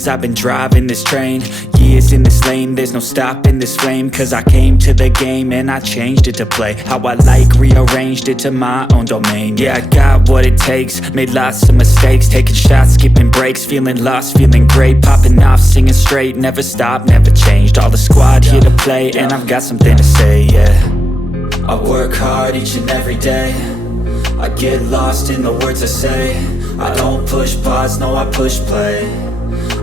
veins, I've been driving this train. Years in this lane, there's no stopping this flame. Cause I came to the game and I changed it to play how I like, rearranged it to my own domain. Yeah, I got what it takes, made lots of mistakes, taking shots, skipping breaks, feeling lost, feeling great, popping off, singing straight, never stopped, never changed. All the squad here to play, and I've got something to say, yeah. I work hard each and every day, I get lost in the words I say. I don't push pause, no I push play.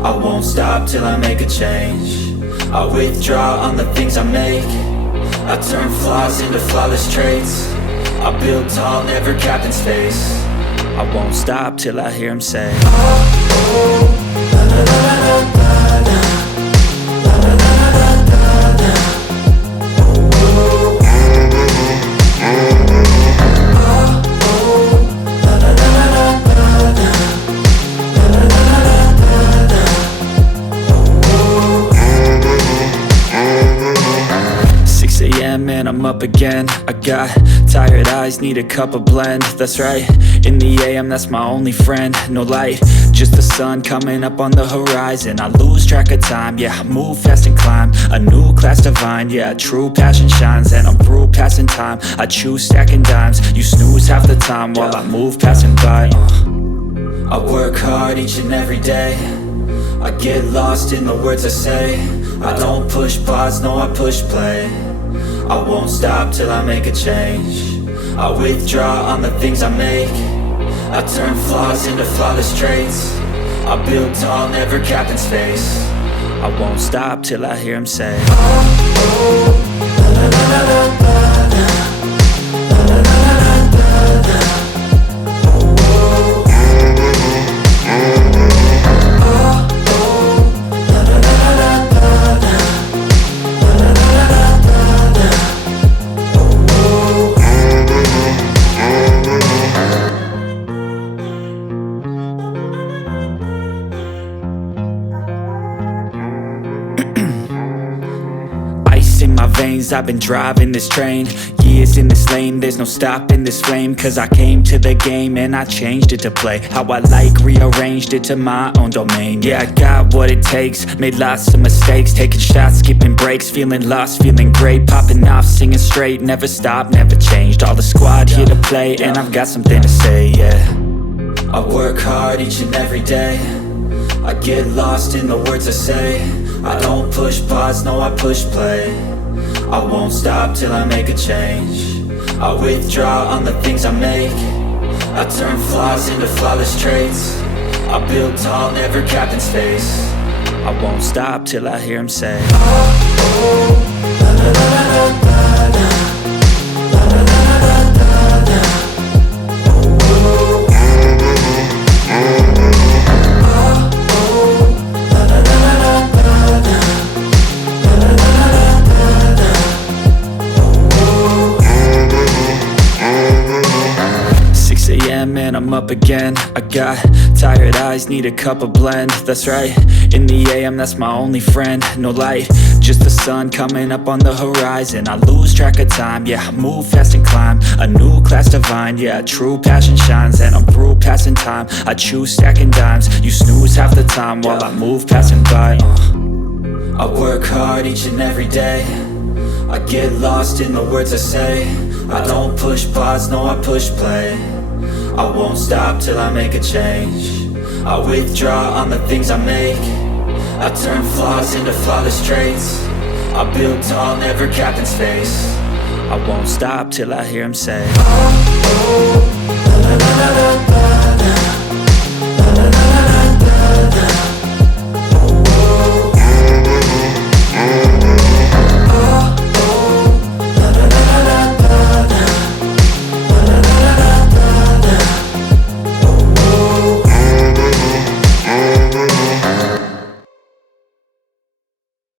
I won't stop till I make a change. I withdraw on the things I make. I turn flaws into flawless traits. I build tall, never capped in space. I won't stop till I hear him say, oh, oh, la la la la la la. And I'm up again. I got tired eyes, need a cup of blend. That's right, in the AM, that's my only friend. No light, just the sun coming up on the horizon. I lose track of time, yeah, I move fast and climb a new class divine, yeah, true passion shines. And I'm through passing time, I choose stacking dimes. You snooze half the time while I move passing by. I work hard each and every day, I get lost in the words I say. I don't push pause, no I push play. I won't stop till I make a change. I withdraw on the things I make. I turn flaws into flawless traits. I build tall, never capped in space. I won't stop till I hear him say, oh, oh, la la la la la la. La la la la la la. Oh, oh. Oh, oh, la la la la la la. La la la la la. 'Ice in my veins, I've been driving this train. Years in this lane, there's no stopping this flame. Cause I came to the game and I changed it to play how I like, rearranged it to my own domain. Yeah, I got what it takes, made lots of mistakes, taking shots, skipping breaks, feeling lost, feeling great, popping off, singing straight, never stopped, never changed. All the squad here to play, and I've got something to say, yeah. I work hard each and every day, I get lost in the words I say. I don't push pause, no I push play. I won't stop till I make a change. I withdraw on the things I make. I turn flaws into flawless traits. I build tall, never capped in space. I won't stop till I hear him say, oh, oh, la la la la la la. La la la la la la. Oh, oh. Man, I'm up again. I got tired eyes, need a cup of blend. That's right, in the AM, that's my only friend. No light, just the sun coming up on the horizon. I lose track of time, yeah, I move fast and climb a new class divine, yeah, true passion shines. And I'm through passing time, I choose stacking dimes. You snooze half the time while I move passing by. I work hard each and every day, I get lost in the words I say. I don't push pause, no I push play. I won't stop till I make a change. I withdraw on the things I make. I turn flaws into flawless traits. I build tall, never capped in space. I won't stop till I hear him say, oh, oh, la la la la la.